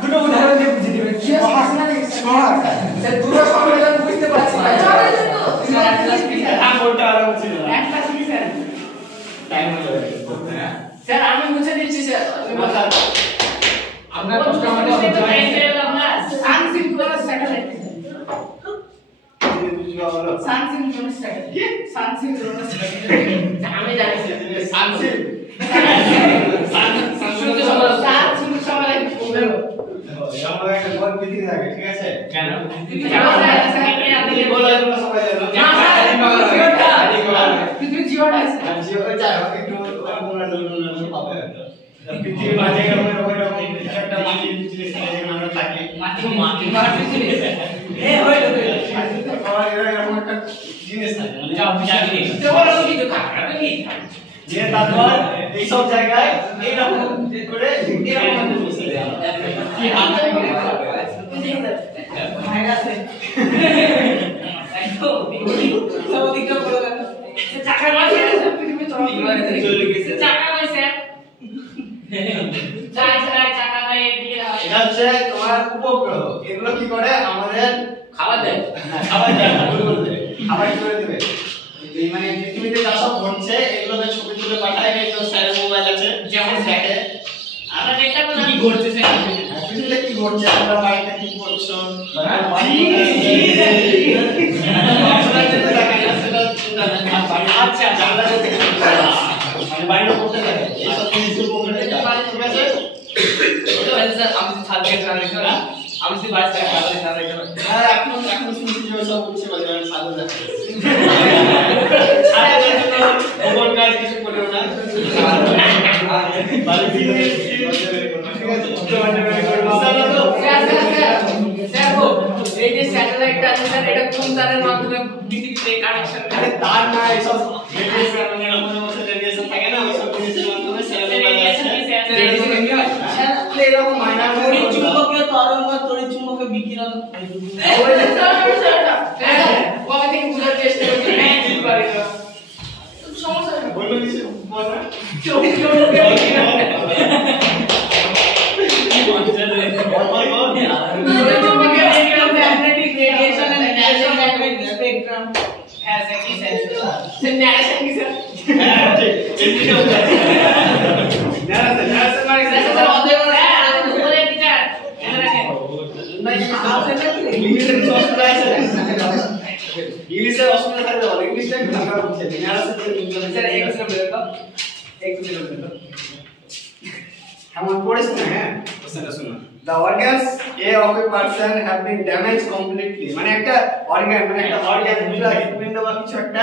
দুটো উদাহরণ দিয়ে বুঝিয়ে দিবেন সোহাগ স্যার দুটো সম্মেলন বুঝতে পারছি না বলতে আরো বুঝি না একটা কি স্যার টাইম হয়ে যাবে স্যার আমি মুছে দিচ্ছি স্যার আপনার প্রশ্ন আমাদের সানসিনক্রোনাস স্যাটেলাইট সানসিনক্রোনাস স্যাটেলাইট কি সানসিনক্রোনাস স্যাটেলাইট আমি জানি স্যার সানসিন আমরা একটা গল্প দিতে থাকে ঠিক আছে কেন তুমি জিওটা আছে জিওটা যাই হোক একটু আমরা দোলন পাবে পৃথিবীর মাঝে এরকম একটা মাটির জিনিস থাকে যেখানে আমরা থাকি মাটি জিনিস হইলো আমার এরকম একটা জিনিস থাকে মানে যা আপনি জানেন তো বলো কিছু কাটা কি যে তারপর এই সব জায়গায় এইরকম করে এরকম বসে যায় কি হাত করে ভাইরাসে একদম সব দিকটা বলে দেন চাকা মাঝে আছে পৃথিবী চলে গেছে চাকা মাঝে চাকা নাই এদিকে এটা হচ্ছে তোমার উপগ্রহ এগুলো কি করে আমাদের খাবার দেয় খাবার করে দেবে এই মানে পৃথিবীতে যা সব ঘটছে এগুলোকে ছবি তুলে পাঠায় এই তো স্যারের মোবাইল আছে যেমন দেখে আমরা দেখতে পাবো কি ঘটছে স্যার পৃথিবীতে কি ঘটছে আমরা বাড়িতে কি করছো আচ্ছা জানলা থেকে মানে বাইরে করতে থাকে এই সব কিছু প্রবলেম এটা বাড়ি ঠিক আছে ওটা স্যার আমি ছাদ থেকে জানা দেখো না আমি সে বাড়ি থেকে ছাদ থেকে জানা দেখো আর এখন শুনছি যে সব উঠছে বাজে ছাদ দেখো ছাদের জন্য ওপর কাজ কিছু করো না বাড়ি থেকে ঠিক আছে স্যার এই যে স্যাটেলাইটটা আছে স্যার এটা কোন তারের মাধ্যমে পৃথিবীতে কানেকশন করে তার না এই সব রেডিয়েশন মানে আমাদের মধ্যে রেডিয়েশন থাকে না ওই সব জিনিসের মাধ্যমে স্যার এরকম মাইনার তড়িৎ চুম্বকীয় তরঙ্গ তড়িৎ চুম্বকীয় বিকিরণ ওই যে স্যার ওকে থেকে বুঝার চেষ্টা করছি হ্যাঁ ঠিক পারি না সমস্যা বললো কিছু বল না চোখ has any sense. Narration is sir. The organs A of a person have been damaged completely. মানে একটা organ মানে একটা organ বুঝলা হৃদপিণ্ড বা কিছু একটা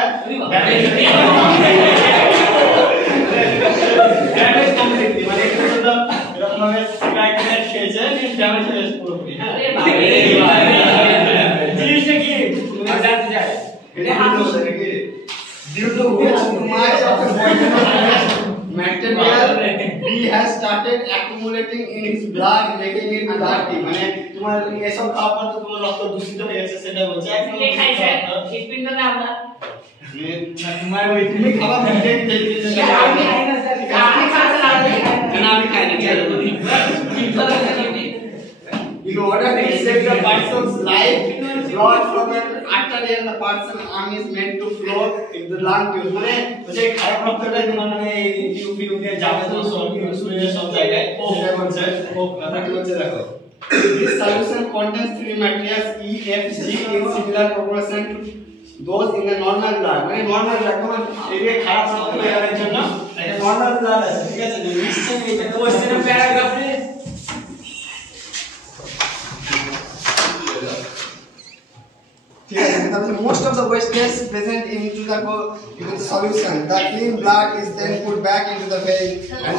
damage completely মানে এটা তো এরকম ভাবে স্ট্রাইক খেয়েছে ড্যামেজ হয়ে গেছে পুরোপুরি হ্যাঁ জিনিসটা কি তুমি জানতে চাই এটা হাত ধরে কি due to which much of the material B has started accumulating in his blood making it dirty মানে তোমার এসব খাওয়ার পর তো তোমার রক্ত দূষিত হয়ে গেছে সেটা বলছে কে খাইছে হৃদপিণ্ড না আমরা তোমার ওই তুমি খাবার খেতে দিতে আমি খাই না স্যার আপনি খান না আমি খাই না in order to save the person's life blood from an artery and the person arm is meant to flow in the lung tube মানে যে খারাপ রক্তটা তোমার মানে এই টিউব দিয়ে যাবে তো শরীরের সব জায়গায় সেটা বলছে কথা কি হচ্ছে দেখো this solution contains three materials E F G in similar proportion to those in the normal blood মানে নরমাল ব্লাড তোমার এই যে খারাপ রক্ত বের জন্য এটা নরমাল ব্লাড আছে ঠিক আছে নিশ্চয়ই এটা কোশ্চেনের প্যারাগ্রাফে most of the waste is present into the solution. The clean blood is then put back into the vein and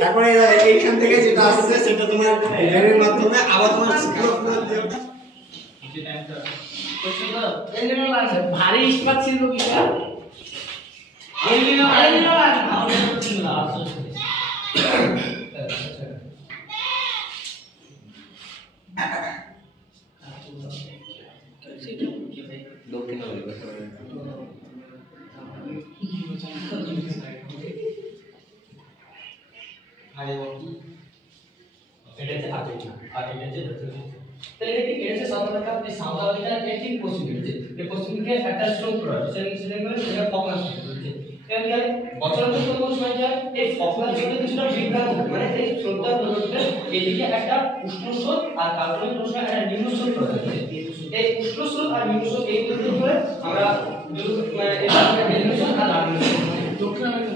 তারপরে এইখান থেকে যেটা আসছে সেটা তোমার ভেনের মাধ্যমে আবার তোমার ভারী ইস্পাত ছিল কি আরে এটা হচ্ছে আর্জেন্টিনা আর এটা হচ্ছে ব্রাজিল। তাহলে এটা কি এটা হচ্ছে সাউথ আমেরিকা, এই সাউথ আমেরিকার এই ঠিক পশ্চিম দিকে, এই পশ্চিম দিকে একটা স্রোত প্রবাহিত সেটা করে সেটা ফকল্যান্ড স্রোত হচ্ছে। এখানে বছরের কোন সময় যায় এই ফকল্যান্ড স্রোতে কিছুটা বিজ্ঞান মানে এই স্রোতটা প্রবাহিত এদিকে একটা উষ্ণ স্রোত আর কাল্পনিক প্রশ্নে একটা নিম্ন স্রোত প্রবাহিত হচ্ছে। এই উষ্ণ স্রোত আর নিম্ন স্রোত এই দুটো করে আমরা মানে এটা নিম্ন স্রোত আর লাল স্রোত দক্ষিণ আমেরিকা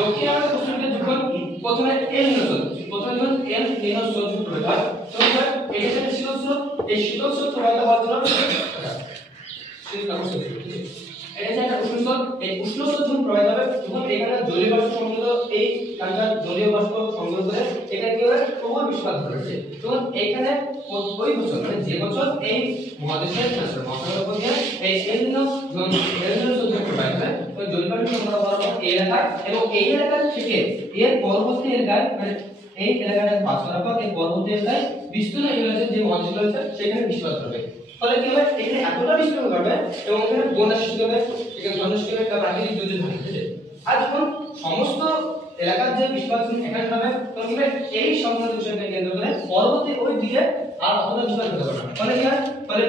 দক্ষিণ আমেরিকা পশ্চিমে যখন প্রথমে এল নিম্ন স্রোত প্রথমে যখন এল নিম্ন স্রোত প্রবাহিত হয় তখন এই যে শীতল স্রোত এই শীতল স্রোত প্রবাহিত হওয়ার জন্য শীতল স্রোত এটা একটা উষ্ণ স্রোত এই উষ্ণ স্রোত যখন প্রবাহিত হবে তখন এখানে জলীয় বাষ্প সংগ্রহ এই কাঁচা জলীয় বাষ্প সংগ্রহ করে এটা কি হবে প্রবল বৃষ্টিপাত ঘটছে। তখন এখানে ওই বছর মানে যে বছর এই মহাদেশের মহাসাগরের উপর দিয়ে এই এল নিম্ন স্রোত প্রবাহিত হবে ওই জলীয় বাষ্প সংগ্রহ করার পর এই এলাকা এবং এই এলাকা থেকে এর পরবর্তী এলাকায় মানে এই এলাকাটা পাস করার পর এই পরবর্তী এলাকায় বিস্তীর্ণ এলাকায় যে মহাদেশ রয়েছে সেখানে বৃষ্টিপাত হবে। ফলে কি হবে এখানে এতটা বৃষ্টিপাত ঘটবে এবং এখানে বন্যা সৃষ্টি হবে, এখানে ঝড় সৃষ্টি হবে, প্রাকৃতিক দুর্যোগ ঘটবে। আর যখন সমস্ত এলাকার যে বৃষ্টিপাত এখানে হবে তখন কি এই সংক্রান্ত বিষয়কে কেন্দ্র করে পরবর্তী ওই দিকে আর অতটা বৃষ্টিপাত হতে পারে না। ফলে কি হয় ফলে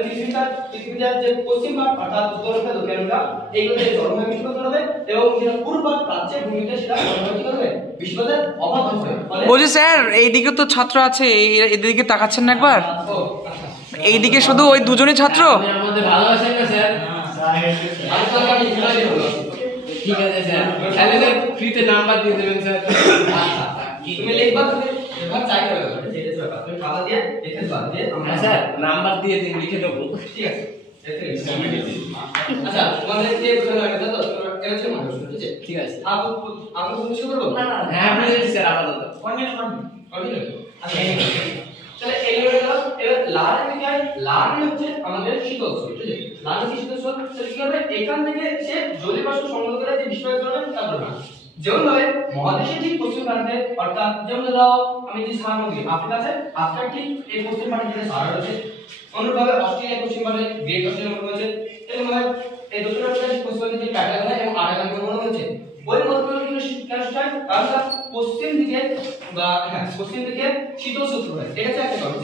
পৃথিবীর যে পশ্চিম ভাগ অর্থাৎ উত্তর অংশ দক্ষিণ অংশ এইগুলোতে জলবায়ু বৃষ্টিপাত হবে এবং যে পূর্ব প্রাচ্যের ভূমিতে সেটা জলবায়ু কি হবে বৃষ্টিপাতের অভাব হবে। বলছি স্যার এইদিকে তো ছাত্র আছে, এদিকে তাকাচ্ছেন না একবার? এইদিকে শুধু ওই দুজনই ছাত্র? আমাদের ভালোবাসেন না স্যার? ঠিক আছে স্যার, তাহলে স্যার ফ্রিতে নাম্বার দিয়ে দেবেন স্যার। তুমি লিখবা, তুমি এবার চাই হবে যেটা ব্যাপার তুমি খাতা দিয়ে লিখে দাও দিয়ে আমরা স্যার নাম্বার দিয়ে দিন লিখে দেব। ঠিক আছে আচ্ছা তোমাদের যে প্রশ্ন লাগে তো এটা হচ্ছে মানুষ ঠিক আছে? ঠিক আছে আপনি তুমি শুরু করব? না হ্যাঁ আপনি স্যার আপাতত কন্টিনিউ আচ্ছা তাহলে এই হলো এবার লাল এলাকায় লাল হচ্ছে আমাদের শীতল স্রোত ঠিক আছে? লাল হচ্ছে শীতল স্রোত তাহলে কি হবে এখান থেকে সে জলীয় বাষ্প সংগ্রহ করে যে বৃষ্টিপাত করবে তারপর না যেমন ভাবে মহাদেশের ঠিক পশ্চিম প্রান্তে অর্থাৎ যেমন ধরো আমি যে সাহারা নদী আফ্রিকা আছে আফ্রিকার ঠিক এই পশ্চিম প্রান্তে যে সাহারা রয়েছে অনুরূপভাবে অস্ট্রেলিয়া পশ্চিম প্রান্তে গ্রেট অস্ট্রেলিয়া মরুভূমি রয়েছে এরকম ভাবে এই দক্ষিণ আফ্রিকার পশ্চিম প্রান্তে যে প্যাটাগোনিয়া এবং আরাকান মরুভূমি রয়েছে ওই মরুভূমি কিন্তু কেন হয় কারণ তার পশ্চিম দিকে বা হ্যাঁ পশ্চিম দিকে শীতল স্রোত হয় এটা হচ্ছে একটা কারণ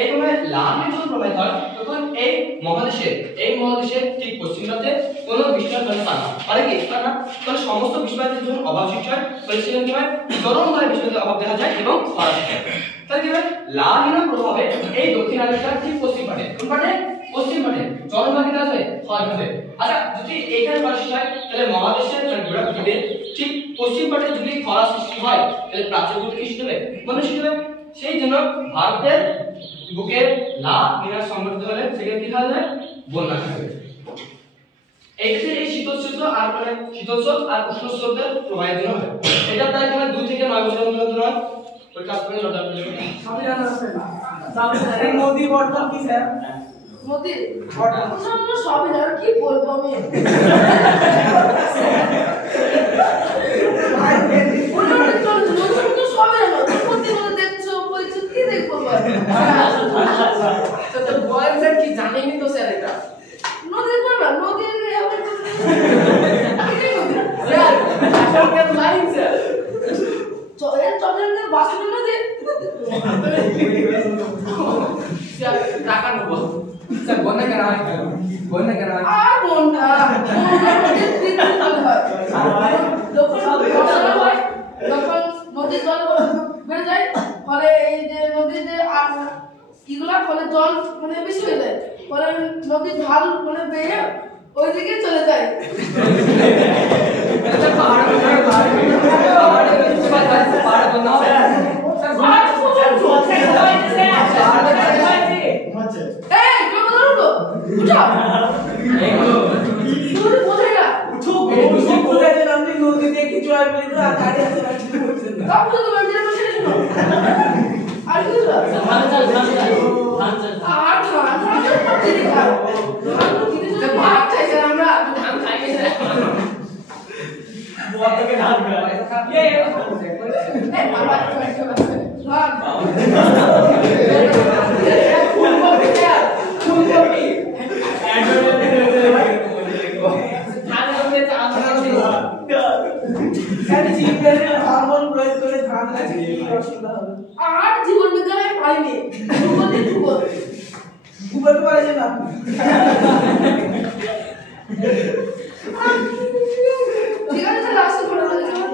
এইভাবে লাল যখন প্রবাহিত হয় তখন এই মহাদেশের ঠিক পশ্চিম প্রান্তে কোনো বৃষ্টিপাত হতে পারে না পারে কি পারে না তাহলে সমস্ত বৃষ্টিপাতের যখন অভাব সৃষ্টি হয় তাহলে সেখানে কি হয় চরমভাবে বৃষ্টিপাতের অভাব দেখা যায় এবং খরা সৃষ্টি হয়। তাহলে কি হয় লাল নিনের প্রভাবে এই দক্ষিণ আমেরিকার ঠিক পশ্চিম পাটে কোন পাটে পশ্চিম পাটে চরমভাবে কি হবে ক্ষয় হবে। আচ্ছা যদি এইখানে খরা সৃষ্টি হয় তাহলে মহাদেশের গোটা পৃথিবীর ঠিক পশ্চিম পাটে যদি খরা সৃষ্টি হয় তাহলে প্রাচ্যগুলো কি সৃষ্টি হবে মানে সৃষ্টি হবে সেই জন্য ভারতের বুকে লাল নিরার সংগঠিত হলে সেখানে কি হবে বন্যা হবে। এইটাতে এই শীতল স্রোত আর মানে শীতল স্রোত আর উষ্ণ স্রোতের প্রবাহের জন্য হয় এটা প্রায় 2 থেকে 9 বছরের মধ্যে হয় ওই কাজ করে লটার সবই জানা আছে সামনে নদী বর্তমান কি স্যার নদী বর্তমান সবই জানা কি বলবো আমি নদীর জল বেড়ে যায় ফলে এই যে নদীতে ইগুলা ফলে জল মানে বেশি হয়ে যায় ফলে নদীর ঢাল মানে বেড়ে ওইদিকে চলে যায় নদী দেখি জল বেড়ে তো আর গাড়ি আছে আর হরমোন প্রয়োগ করে ধান গাছে কি অসুবিধা হবে? আর জীবন বিজ্ঞানে পাইনি ভূগোলে ভূগোল ভূগোল পড়েছেন আপনি? ঠিক আছে স্যার লাস্ট করে দেবো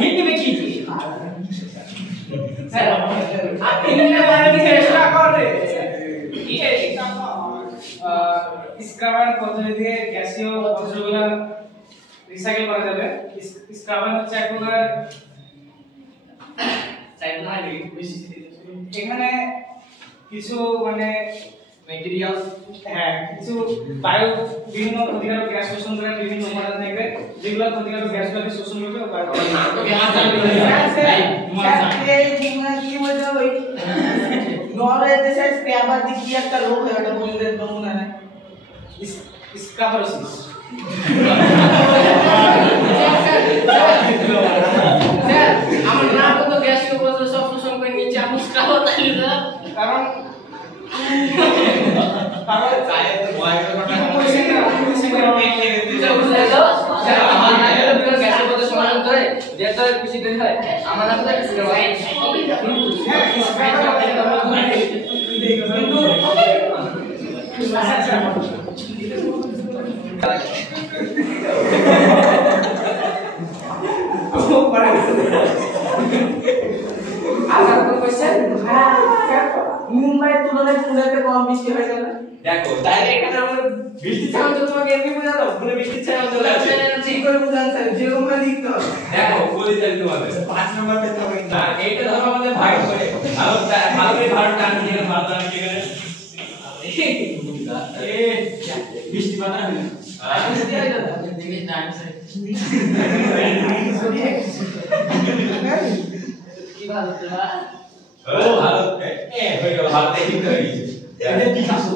हिंदी में कीजिए सर आप हिंदी में চেষ্টা করে ये স্ক্রাবার পদ্ধতিতে গ্যাসীয় বর্জ্যগুলো রিসাইকেল করা যাবে। স্ক্রাবার হচ্ছে এক প্রকার এখানে কিছু মানে মেটেরিয়ালস হ্যাঁ কিছু বায়ু বিভিন্ন ক্ষতিকারক গ্যাস শোষণ করে বিভিন্ন উপাদান থাকবে যেগুলো ক্ষতিকারক গ্যাসগুলোকে শোষণ করবে ও বায়ু কি বলতে ওই নরওয়ে দেশে স্ক্রাবার দিয়ে কি একটা রোগ হয় ওটা বললেন তো মনে নাই? স্ক্রাবারোসিস স্যার আমার নাম তো গ্যাসীয় বর্জ্য সব শোষণ করে নিচে আমি স্ক্রাবার তাই না কারণ মুম্বাইয়ের তুলনায় পুনেতে কম বৃষ্টি হয়ে গেল। দেখো তাহলে এখানে আমরা বৃষ্টি ছাড়া তো তোমাকে এমনি বোঝানো পুরো বৃষ্টি ছাড়া চলে আসে ঠিক করে বুঝান স্যার যেরকম করে লিখতে হবে। দেখো বলি তাহলে তোমাদের 5 নাম্বার পেতে হবে না এইটা ধরো আমাদের ভাগ করে ভালো করে ভালো টান দিয়ে ভালো টান দিয়ে বৃষ্টি বানা কি ভালো ও ভালো হয়ে গেল ভালো দেখি তো এটা কি খাসো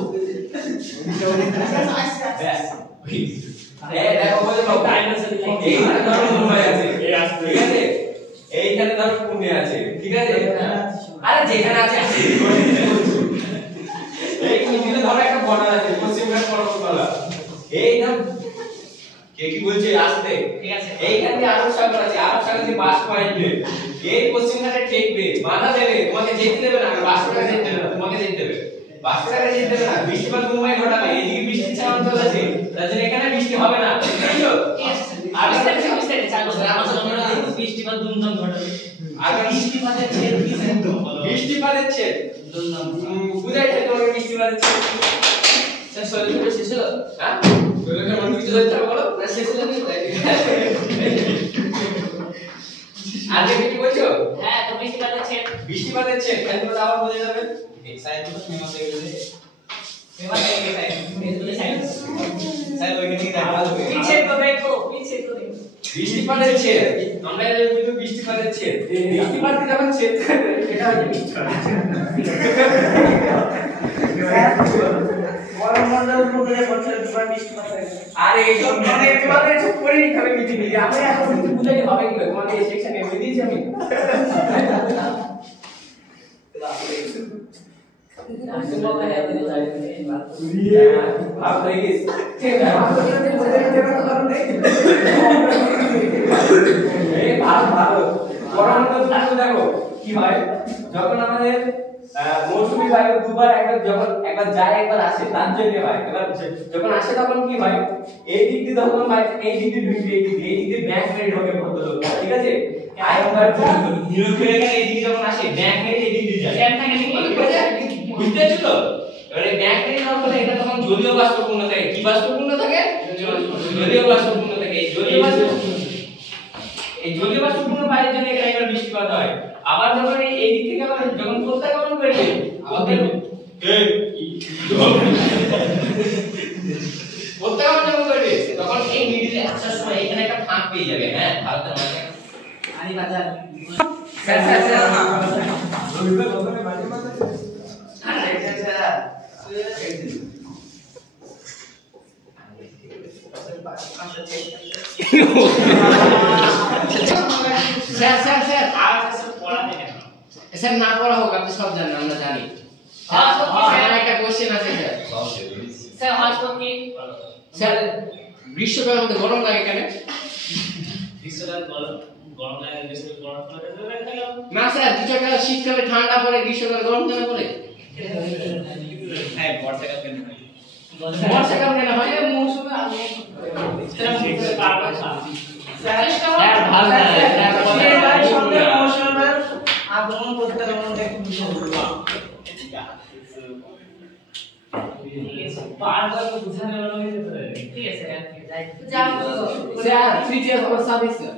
দেখো বলে বাবু এইখানে ধরো মুম্বাই আছে ঠিক আছে এইখানে ধরো পুনে আছে ঠিক আছে আরে যেখানে আছে এই মিডিলে ধরো একটা বর্ডার আছে পশ্চিমবঙ্গ পর্বতমালা এই না কে কি বলছে আসতে ঠিক আছে এইখানে আরব সাগর আছে আরব সাগর যে বাস পয়েন্টে এই পশ্চিমঘাটে ঠেকবে বাধা দেবে তোমাকে যেতে দেবে না বাসটাকে যেতে দেবে না তোমাকে যেতে দেবে বাসটাকে যেতে দেবে না বৃষ্টিপাত মুম্বাই ঘটাবে এদিকে বৃষ্টি ছাড়া অঞ্চল আছে তাহলে এখানে বৃষ্টি হবে না বুঝছো আর বিস্তারিত চালু করে আমাদের আমরা বৃষ্টিপাত দুমদাম ঘটাবে আর বৃষ্টিপাতের ছেদ কি জানো বৃষ্টিপাতের ছেদ দুমদাম বুঝাইছে তোমাকে বৃষ্টিপাতের ছেদ স্যার সলিউশন শেষ হলো হ্যাঁ সলিউশন মানে কিছু ধরতে বলো না শেষ হলো কি আজকে কি বলছো হ্যাঁ তো বৃষ্টিপাতের ছেদ কেন তোমরা আবার বলে যাবে এই সাইড তো ফেমাস হয়ে গেছে ফেমাস হয়ে গেছে এগুলো সাইন্স স্যার ওইখানে কি দেখা যাবে পিছে তো দেখো বৃষ্টিপাতের ছেদ আমরা যে বলি বৃষ্টিপাতের ছেদ বৃষ্টিপাতকে যখন ছেদ করে এটা হচ্ছে বৃষ্টিপাত গরম মন্ডল উপরে বছরে দুবার বৃষ্টিপাত হয়। আরে এই সব মানে তোমাদের সব পড়ে নিতে হবে পৃথিবী আমি এখন কিছু বুঝাইতে হবে কি তোমাদের এই সেকশন এমনি দিয়েছি আমি ভাব হয়ে গেছে এই ভালো ভালো গরম মন্ডল দেখো কি হয় যখন আমাদের মৌসুমী বায়ু দুবার একবার যায় একবার আসে তার জন্য হয় এবার যখন আসে তখন কি হয় এই দিক দিয়ে তখন এই দিক দিয়ে ঢুকবে এই দিক দিয়ে ব্যাক মেরে ঢোকে ভদ্রলোক ঠিক আছে আয়নবার নিয়োগ হয়ে গেলে এই দিকে যখন আসে ব্যাক মেরে এই দিক দিয়ে যায় বুঝতে পারছো তো এবারে ব্যাক মেরে না হলে এটা তখন জলীয় বাষ্পপূর্ণ থাকে কি বাষ্পপূর্ণ থাকে জলীয় বাষ্পপূর্ণ থাকে এই জলীয় বাষ্পপূর্ণ বায়ুর জন্য এখানে একবার বৃষ্টিপাত হয় আবার যখন এই দিক থেকে আবার যখন প্রত্যাগমন করবে প্রত্যাগমন যখন করবে তখন এই মিডিলে আসার সময় এখানে একটা ফাঁক পেয়ে যাবে হ্যাঁ ভারতের মাঝে আনি বাজার স্যার রবিবার দোকানে বাড়ি বাজার স্যার স্যার না পড়া হোক আপনি সব জানেন আমরা জানি আমার একটা কোশ্চেন আছে স্যার স্যার হটস্পট কি স্যার গ্রীষ্মকালে আমাদের গরম লাগে কেন? গ্রীষ্মকালে গরম লাগে, গ্রীষ্মকালে গরম লাগে না স্যার, গ্রীষ্মকালে শীতকালে ঠান্ডা পড়ে, গ্রীষ্মকালে গরম কেন পড়ে? হ্যাঁ, বর্ষাকাল কেন হয়? বর্ষাকাল কেন হয়? মৌসুমে আগে স্যার ভালো আগমন করতে আমাদের একটু বিষয় বারবার তো বুঝানো হয়ে যেতে পারে। ঠিক আছে, যাই যা sir 3 years for service sir.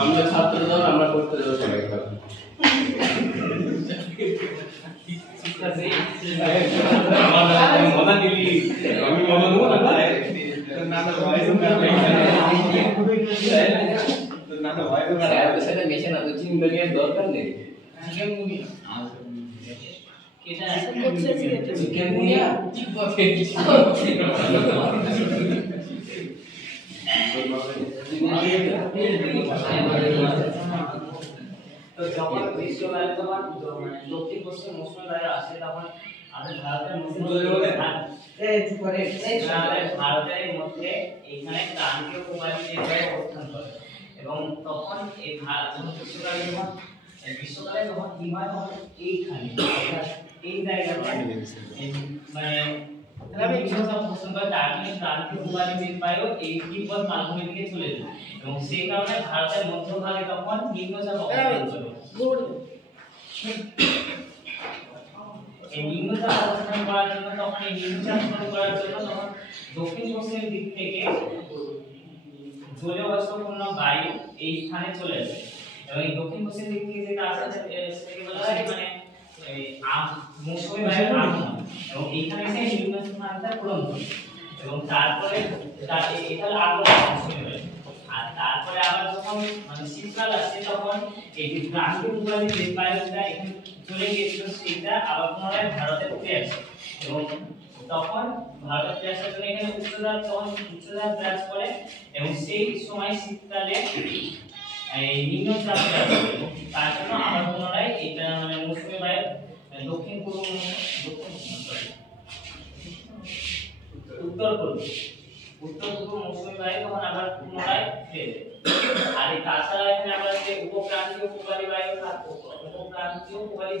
আমরা ছাত্র দল, আমরা করতে দেবো সবাই ভালো। মজা নিলি, আমি মজা নেবো না ভাই। স্যারের সাথে মেশে না তো চিন্তা নিয়ে দরকার নেই। চিকেন মুনিয়া ঠিক বলে তো যখন গ্রীষ্মকালে তোমার দক্ষিণ পশ্চিম মৌসুমী বায়ু আসে তখন আমাদের ভারতের মধ্যে ভারতের মধ্যে এখানে ক্রান্তীয় প্রবাহী বায়ু অবস্থান করে এবং তখন এই গ্রীষ্মকালে যখন হিমালয় তখন এইখানে এই জায়গাটা মানে বায়ু এই তিব্বত মালভূমির দিকে চলে যায় এবং সেই কারণে ভারতের মধ্যভাগে তখন নিম্নচাপ অবস্থান করে। এই নিম্নচাপ অবস্থান করার জন্য তখন এই নিম্নচাপ দূর করার জন্য তখন দক্ষিণ পশ্চিম দিক থেকে জলীয় বাষ্পপূর্ণ বায়ু এই স্থানে চলে আসে এবং এই দক্ষিণ পশ্চিম দিক থেকে যেটা আসে সেটাকে বলা হয় মানে মৌসুমী বায়ুর আগমন এবং এইখানে এসে নিম্নচাপটা পূরণ করে এবং তারপরে এটা আগমন মৌসুমী বায়ু। আর তারপরে আবার যখন মানে শীতকাল আসে তখন এই যে ক্রান্তীয় প্রবাহী যে বায়ুটা এখানে চলে গিয়েছিল সেটা আবার পুনরায় ভারতে ফিরে আসে এবং তখন ভারতে ফিরে আসার জন্য এখানে উচ্চচাপ বিরাজ করে এবং সেই সময় শীতকালে এই নিম্নচাপ বিরাজ করে এবং তার জন্য আবার পুনরায় এটা মানে মৌসুমী বায়ু দক্ষিণ পূর্ব উত্তর পূর্ব মৌসুমী বায়ু তখন আবার পুনরায় ফিরে আর এই তাছাড়া এখানে আবার যে উপক্রান্তীয় প্রবাহী বায়ু উপক্রান্তীয় প্রবাহী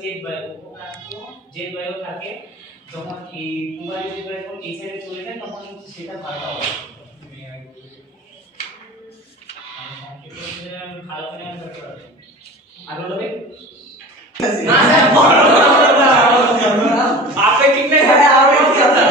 জেট বায়ু থাকে যখন এই প্রবাহী জেট বায়ু যখন এই সাইডে চলে যায় তখন সেটা ভালো হবে ভালো করে আর বলবে না স্যার আপনি ঠিক নেই স্যার আর ওই কি আছে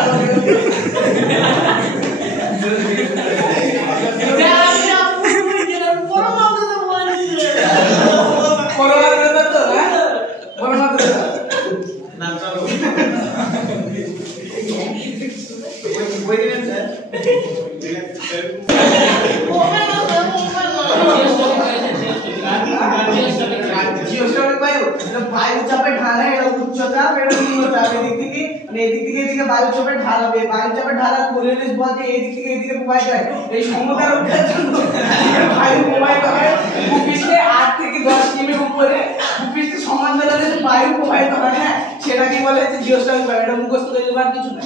বায়ুচাপের ঢাল এটা উচ্চচাপ এটা নিম্নচাপ এদিক থেকে মানে এদিক থেকে এদিকে বায়ুচাপের ঢাল হবে বায়ুচাপের ঢাল আর কোরিয়ালিস বল যে এদিক থেকে এদিকে প্রবাহিত হয় এই সমুদ্র রক্ষার জন্য বায়ু প্রবাহিত হয় ভূপৃষ্ঠে 8 থেকে 10 কিমি উপরে ভূপৃষ্ঠে সমান্তরালে যে বায়ু প্রবাহিত হয় না সেটাকে বলা হচ্ছে জিওস্ট্যাটিক বায়ু এটা মুখস্থ করে দেবার কিছু না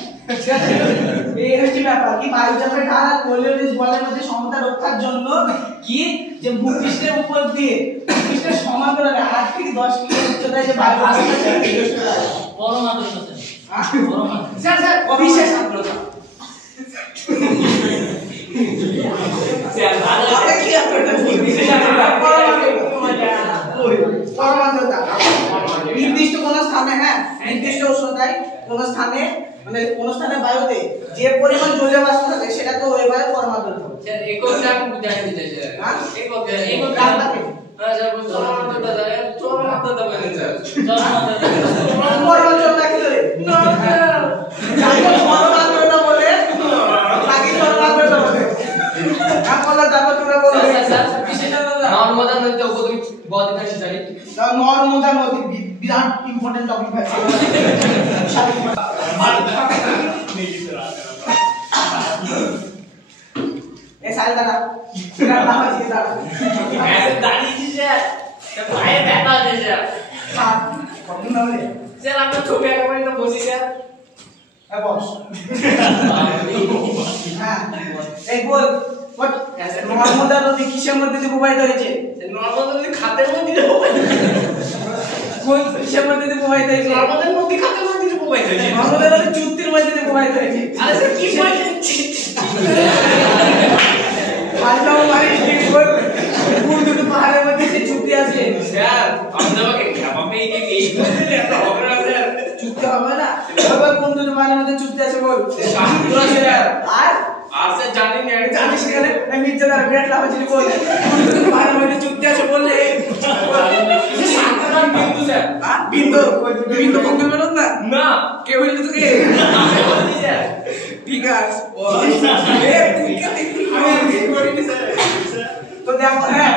এই হচ্ছে ব্যাপার কি বায়ুচাপের ঢাল আর কোরিয়ালিস বলের মধ্যে সমতা রক্ষার জন্য কি যে ভূপৃষ্ঠের উপর দিয়ে ভূপৃষ্ঠের সমান্তরালে 8 থেকে 10 কিমি উচ্চতায় যে বায়ু আসে সেটাকে জিওস্ট্যাটিক বড় মাত্রা স্যার স্যার বিশেষ আর্দ্রতা স্যার আপনি কি আর্দ্রতা বিশেষ আর্দ্রতা পরমাণুতা নির্দিষ্ট কোন স্থানে হ্যাঁ নির্দিষ্ট উষ্ণতায় কোন স্থানে মানে কোন স্থানে বায়ুতে যে পরিমাণ জলীয় বাষ্প থাকে সেটাকে ওই বায়ু পরমাণু স্যার একক দাম বুঝাই দিতে স্যার হ্যাঁ একক দাম লাগে স্যার চরমাত্রা দাঁড়ায় চরমাত্রা বলেন স্যার পরমাণুটা কি করে না যাকে পরমাণুটা বলে তাকে পরমাণুটা বলে আপনারা জানো তোমরা বলো স্যার বিশেষ নর্মদা নদীতে উপদ্বীপ बहुत इधर से चली নর্মদা নদী বিরাট ইম্পর্টেন্ট টপিক আছে এ সাল দাঁড়া বিরাট লাভ আছে দাঁড়া ऐसे दाढ़ी जी से भाई बैठा दे से সাত কত নামে স্যার আমরা ছোপে একেবারে তো বসি স্যার এ বস হ্যাঁ এই বল what নর্মদা নদী কিসের মধ্যে দিয়ে প্রবাহিত হয়েছে নর্মাল নদী খাতের মধ্যে দিয়ে প্রবাহিত কোন কিসের মধ্যে দিয়ে প্রবাহিত হয়েছে নর্মাল নদী খাতের মধ্যে দিয়ে প্রবাহিত হয়েছে নর্মদা নদী চুক্তির মধ্যে দিয়ে প্রবাহিত হয়েছে আরে স্যার কি বলছেন আল্লাহ মারি ঠিক বল কোন দুটো পাহাড়ের মধ্যে যে চুক্তি আছে স্যার আপনি আমাকে খাবাবে এই এটা হবে না স্যার চুক্তি হবে না এবার কোন দুটো পাহাড়ের মধ্যে চুক্তি আছে বল শান্তিপুর আছে স্যার আর স্যার জানেন না জানিস কেন আমি মির্জাদার বিরাট লাভ আছে বল কোন দুটো পাহাড়ের মধ্যে চুক্তি আছে বললে শান্তিপুর বিন্দু স্যার বিন্দু বিন্দু কোন বলত না না কে বললি তোকে আমি বলছি স্যার ঠিক আছে এ তুই কে বলিনি স্যার তো দেখো হ্যাঁ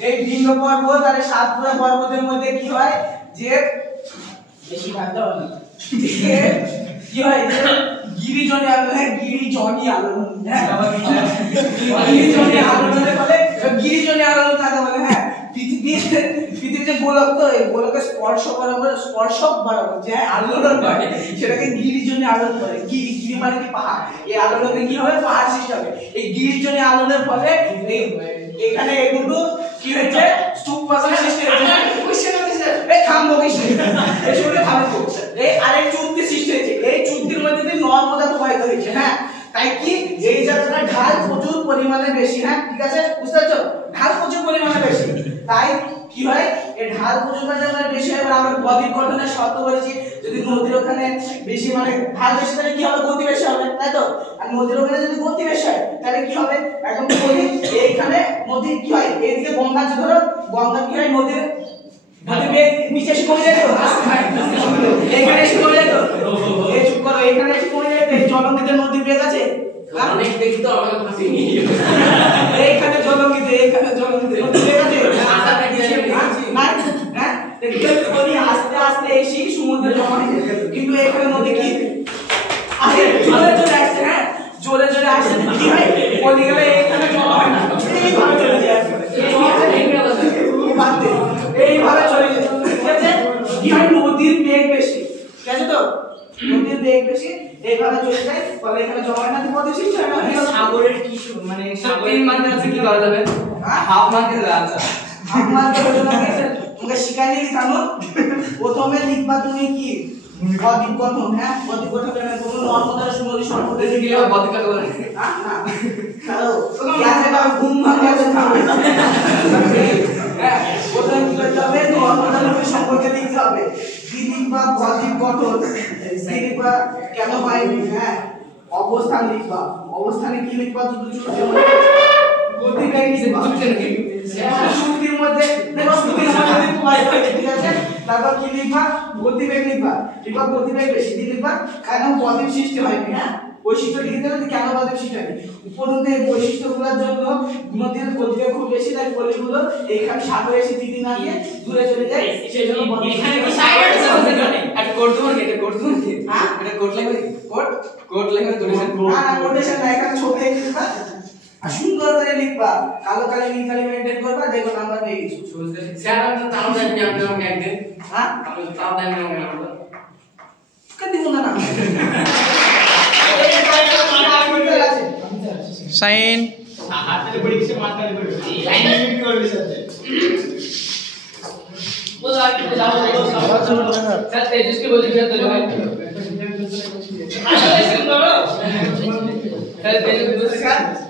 এই বিন্দু পর্বত আর সাতপুরা পর্বতের মধ্যে কি হয় যে বেশি ভাবতে হবে না কি হয় যে গিরিজনী আলোড়ন গিরিজনী আলোড়ন হ্যাঁ গিরিজনী আলোড়নের ফলে গিরিজনী আলোড়ন কাকে বলে হ্যাঁ পৃথিবীর যে গোলক তো এই গোলকের স্পর্শক বরাবর যে আলোড়ন হয় সেটাকে গিরিজনী আলোড়ন বলে গিরি মানে কি পাহাড় এই আলোড়নে কি হবে পাহাড় সৃষ্টি হবে এই গিরিজনী আলোড়নের ফলে এখানে এই দুটো কি হয়েছে স্তূপ পাথর সৃষ্টি হয়েছে কোশ্চেন আছে স্যার এই থামবো কিছু এই শুনে থামবো এই আরেক চুক্তি সৃষ্টি হয়েছে এই চুক্তির মধ্যে দিয়ে নর্মদা প্রবাহিত হয়েছে হ্যাঁ তাই কি এই জায়গাটা ঢাল প্রচুর পরিমাণে বেশি হ্যাঁ ঠিক আছে বুঝতে পারছো ঢাল প্রচুর পরিমাণে বেশি তাই কি হয় এই ঢাল প্রচুর পরিমাণে বেশি হয় এবার আমরা বদ্বীপ গঠনের শর্ত বলেছি যদি নদীর ওখানে বেশি মানে ঢাল বেশি তাহলে কি হবে গতি বেশি হবে তাই তো আর নদীর ওখানে যদি গতি বেশি হয় তাহলে কি হবে এখন বলি এইখানে নদী কি হয় এইদিকে গঙ্গা আছে ধরো গঙ্গা কি হয় নদীর বেগ নিচে এসে কমে যায় তো এইখানে এসে কমে যায় তো এই চুপ করো এইখানে এসে কমে যায় তো এই জলঙ্গিতে নদীর বেগ আছে অনেক দেখি তো আমাকে ফাঁসি নিয়ে এইখানে জলঙ্গিতে নদীর বেগ আছে আশা দেখি না হ্যাঁ দেখতে নদী আস্তে আস্তে এসে সমুদ্রে জমা হয়ে যায় কিন্তু এখানে নদী কি আরে জোরে জোরে আসছে হ্যাঁ জোরে জোরে আসছে কি হয় বলি গেলে এখানে জমা হয় না এইভাবে চলে যায় এইভাবে চলে যায় ঠিক আছে কি হয় নদীর বেগ বেশি ঠিক আছে তো নদীর বেগ বেশি এইভাবে চলে যায় ফলে এখানে জমা হয় না নদী সৃষ্টি হয় না সাগরের কি মানে সাগরের মানে আছে কি করা যাবে হাফ মার্কে আছে আপনাকে তোমাকে শিখাইনি লিখানো প্রথমে লিখবা তুমি কি বদ্বীপ গঠন হ্যাঁ বদ্বীপ গঠনের কোনো নর্মদার নদী সম্পর্কে কি হবে বদ্বীপ কাকে বলে না না হ্যালো ক্লাসে বা ঘুম ভাঙে আছে হ্যাঁ প্রথমে কি করতে হবে নর্মদা নদী সম্পর্কে লিখতে হবে কি লিখবা বদ্বীপ গঠন লিখবা কেন হয়নি হ্যাঁ অবস্থান লিখবা অবস্থানে কি লিখবা দুটো গতিবেগ লিখবা শক্তির মধ্যে দেখো শক্তির মধ্যে প্রবাহিত হয়েছে ঠিক আছে তারপর কি লিখবা গতিবেগ লিখবা গতিবেগ বেশি দিয়ে লিখবা কেন বদ্বীপ সৃষ্টি হয়নি হ্যাঁ বৈশিষ্ট্য লিখতে হবে কেন বদ্বীপ সৃষ্টি হয়নি উপরন্তু এই বৈশিষ্ট্যগুলোর জন্য নদীর গতিবেগ খুব বেশি তাই পলিগুলো এইখানে সাগরে এসে দিদি না গিয়ে দূরে চলে যায় সেই জন্য এখানে কি সাইড আছে একটা কোড তোমার কি এটা কোড তোমার কি হ্যাঁ এটা কোড লাগবে কোড লাগবে কোটেশন না না কোটেশন না এখানে ছবি এঁকে দিবা আর সুন্দর করে লিখবা কালো কালো নীল কালি মেইনটেইন করবা দেখো নাম্বার পেয়ে গেছো স্যার আপনি তাও দেননি আপনি আমাকে একদিন হ্যাঁ আপনি তাও দেননি আমাকে কেন দিব না সাইন হাতে পরীক্ষা মাথায় পড়বে লাইন কি করবে সাথে बोलो आगे जाओ सर तेजस के बोलिए क्या तो भाई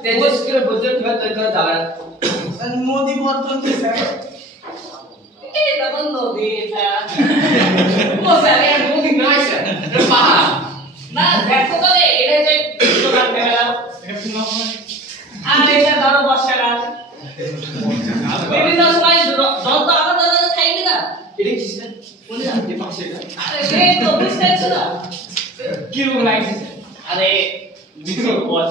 तेजस के बोलते क्या तो इधर जा रहा है मोदी বর্তন কি স্যার এই তখন নদী এটা ও স্যার এই নদী নয় স্যার এটা পাহাড় না দেখো তো এটা যে দোকান থেকে গেল আর এটা ধরো বর্ষাকাল বিভিন্ন সময় জল তো আলাদা আলাদা থাকবে না এটা কি স্যার কোন জায়গায় পাশে আরে এই তো বুঝতে পারছো না কি রকম লাগছে আরে ভিতরে বস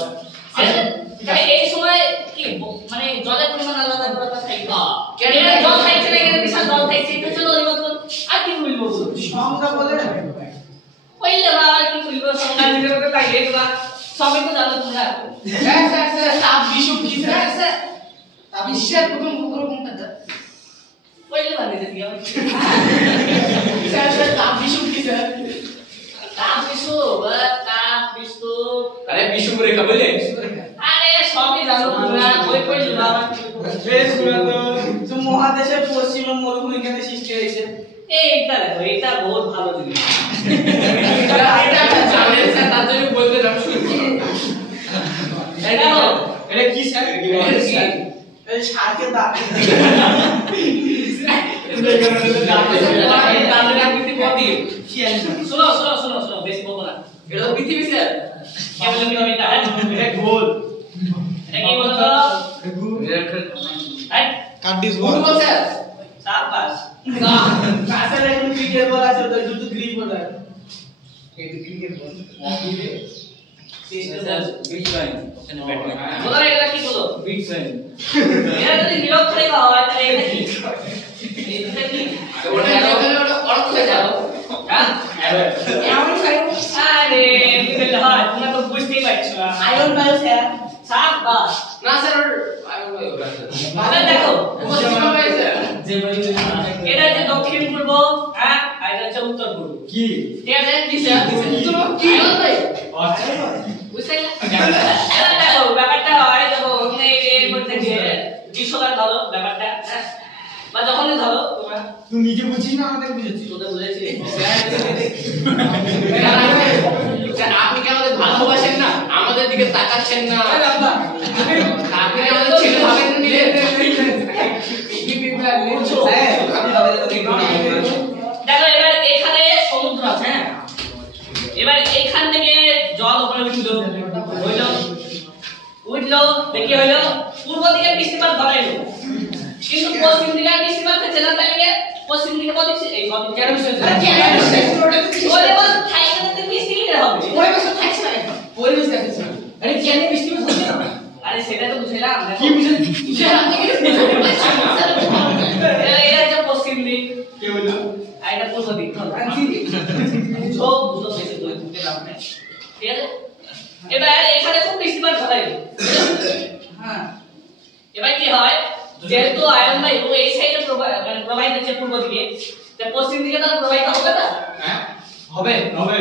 এই সময় কি মানে জলের পরিমাণ আলাদা আলাদা থাকবে কেন জল থাকছে না এখানে বিশাল জল থাকছে এটা চলো ওই মত করতে লাগে এগুলা সবই তো জানো তোমরা স্যার তাপ বিশুদ্ধ কি স্যার বিশ্বের প্রথম উপগ্রহ কোনটা পয়লা বানিয়ে দিই স্যার তাপ বিশুদ্ধ কি স্যার তাপ বিশু আরে বিশু রেখা বলে আরে সবই জানো তোমরা ওই পয়লা বেশ তো মহাদেশের পশ্চিম মরুভূমি কেন সৃষ্টি হয়েছে এইটা দেখো এটা বহুত ভালো জিনিস এটা জানেন স্যার তার জন্য বলতে যাব শুনছি এটা এটা কি স্যার এই সারকে দাঁত শোনো বেশি বলবো না এটা তো পৃথিবী স্যার কে বলে কি হবে এটা এটা গোল এটা কি বলতো এই কার্ডিস বল স্যার সাবাস কাছের এখন ক্রিকেট বল আছে তো দুটো গ্রিপ বল আছে এই তো ক্রিকেট বল বিট লাইন ওখানে ব্যাট বলো এটা কি বলো বিট লাইন এটা যদি নিরক্ষরেখা হয় তাহলে এটা কি এটা কি ওটা অর্থ হয়ে যাও হ্যাঁ এমন সাইড আরে বিবেল হয় তোমরা তো বুঝতেই পারছো না আয়রন বায়ু স্যার সাবাস না স্যার ওটা আরে দেখো যে ভাই এটা হচ্ছে দক্ষিণ পূর্ব হ্যাঁ আর এটা হচ্ছে উত্তর পূর্ব কি ঠিক আছে কি স্যার কি ভাই আচ্ছা বুঝতে এবার দেখো ব্যাপারটা হয় দেখো এর মধ্যে যে গ্রীষ্মকাল ধরো ব্যাপারটা হ্যাঁ বা যখনই ধরো তোমরা তুই নিজে বুঝিস না আমাদের বুঝাচ্ছিস তোদের বুঝেছি স্যার আপনি কি আমাদের ভালোবাসেন না আমাদের দিকে তাকাচ্ছেন না আপনি আমাদের ছেলে ভাবেন না নিলে দেখো এবার এখানে সমুদ্র আছে হ্যাঁ এবার এখান থেকে জল উপরে উঠলো দেখি হইলো পূর্ব দিকে বৃষ্টিপাত ধরাইলো কিন্তু পশ্চিম দিকে বৃষ্টিপাত হচ্ছে না তাই পশ্চিম দিকে বল দিচ্ছে এই কত কেন ওরে বল থাইল্যান্ডে বৃষ্টি কি হবে আরে কেন বৃষ্টিপাত হচ্ছে না আরে সেটা তো বুঝলাম কি বুঝাচ্ছিস এটা হচ্ছে পশ্চিম দিক কে বললো আর এটা পূর্ব দিক বুঝো বুঝো বেশি করে দিতে পারবে না ঠিক আছে এবার এখানে খুব বৃষ্টিপাত ধরাইলো হ্যাঁ এবার কি হয় যেহেতু আয়রন বায়ু এই সাইডে প্রবাহিত হচ্ছে পূর্ব দিকে তা পশ্চিম দিকে তো প্রবাহিত হবে না হ্যাঁ হবে হবে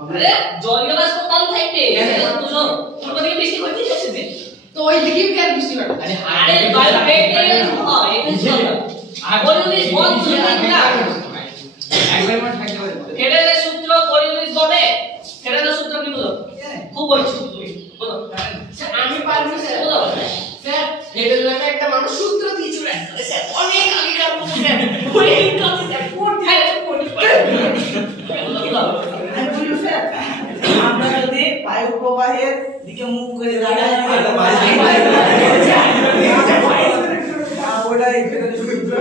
আরে জলীয় বাষ্প কম থাকবে বুঝো পূর্ব দিকে বৃষ্টি হইতে যাচ্ছে যে তো ওই দিকে কেন বৃষ্টি হয় আরে আরে বায়ু বেগে হয় এটা চলে আর পরিবেশ বল চলে না একবার মনে থাকতে পারে ফেডারেল সূত্র পরিবেশ বলে ফেডারেল সূত্র কি বলো খুব বলছো তুমি বলো স্যার আমি পারবো স্যার বলো স্যার হেডের নামে একটা মানুষ সূত্র দিয়েছিল স্যার অনেক আগেকার কথা স্যার আমি বলি স্যার আমরা যদি বায়ু প্রবাহের দিকে মুখ করে দাঁড়াই ওটা এখানে সূত্র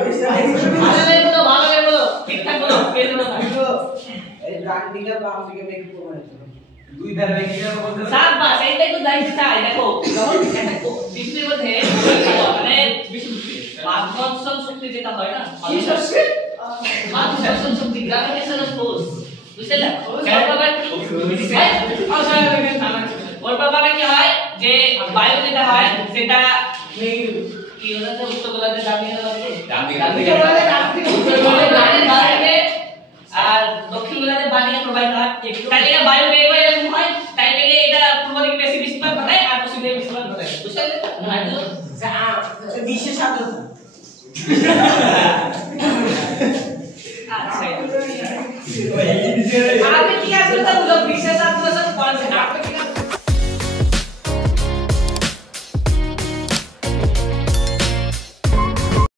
ভালো বলো ঠিকঠাক বলো পেয়ে দেবো না এই ডান দিকে বাম দিকে মেঘ প্রবাহিত দুই ধারে রেখে গেল বলতে সাবাস এইটাই তো দায়িত্ব চাই দেখো যখন একটা পৃথিবীর মধ্যে মানে মাধ্যাকর্ষণ শক্তি যেটা হয় না মাধ্যাকর্ষণ শক্তি গ্র্যাভিটেশনাল ফোর্স বুঝলে ওর ব্যাপারে কি হয় যে বায়ু যেটা হয় সেটা কি ওটাতে উত্তর গোলার্ধে আর দক্ষিণ গোলার্ধে বাদিকে প্রবাহিত হয় তাহলে এটা বায়ু বেগ হয়ে এরকম হয় তাই থেকে এটা পূর্ব দিকে বেশি বৃষ্টিপাত ঘটায় আর পশ্চিম দিকে বৃষ্টিপাত ঘটায় বুঝতে বিশেষ আর্দ্রতা আচ্ছা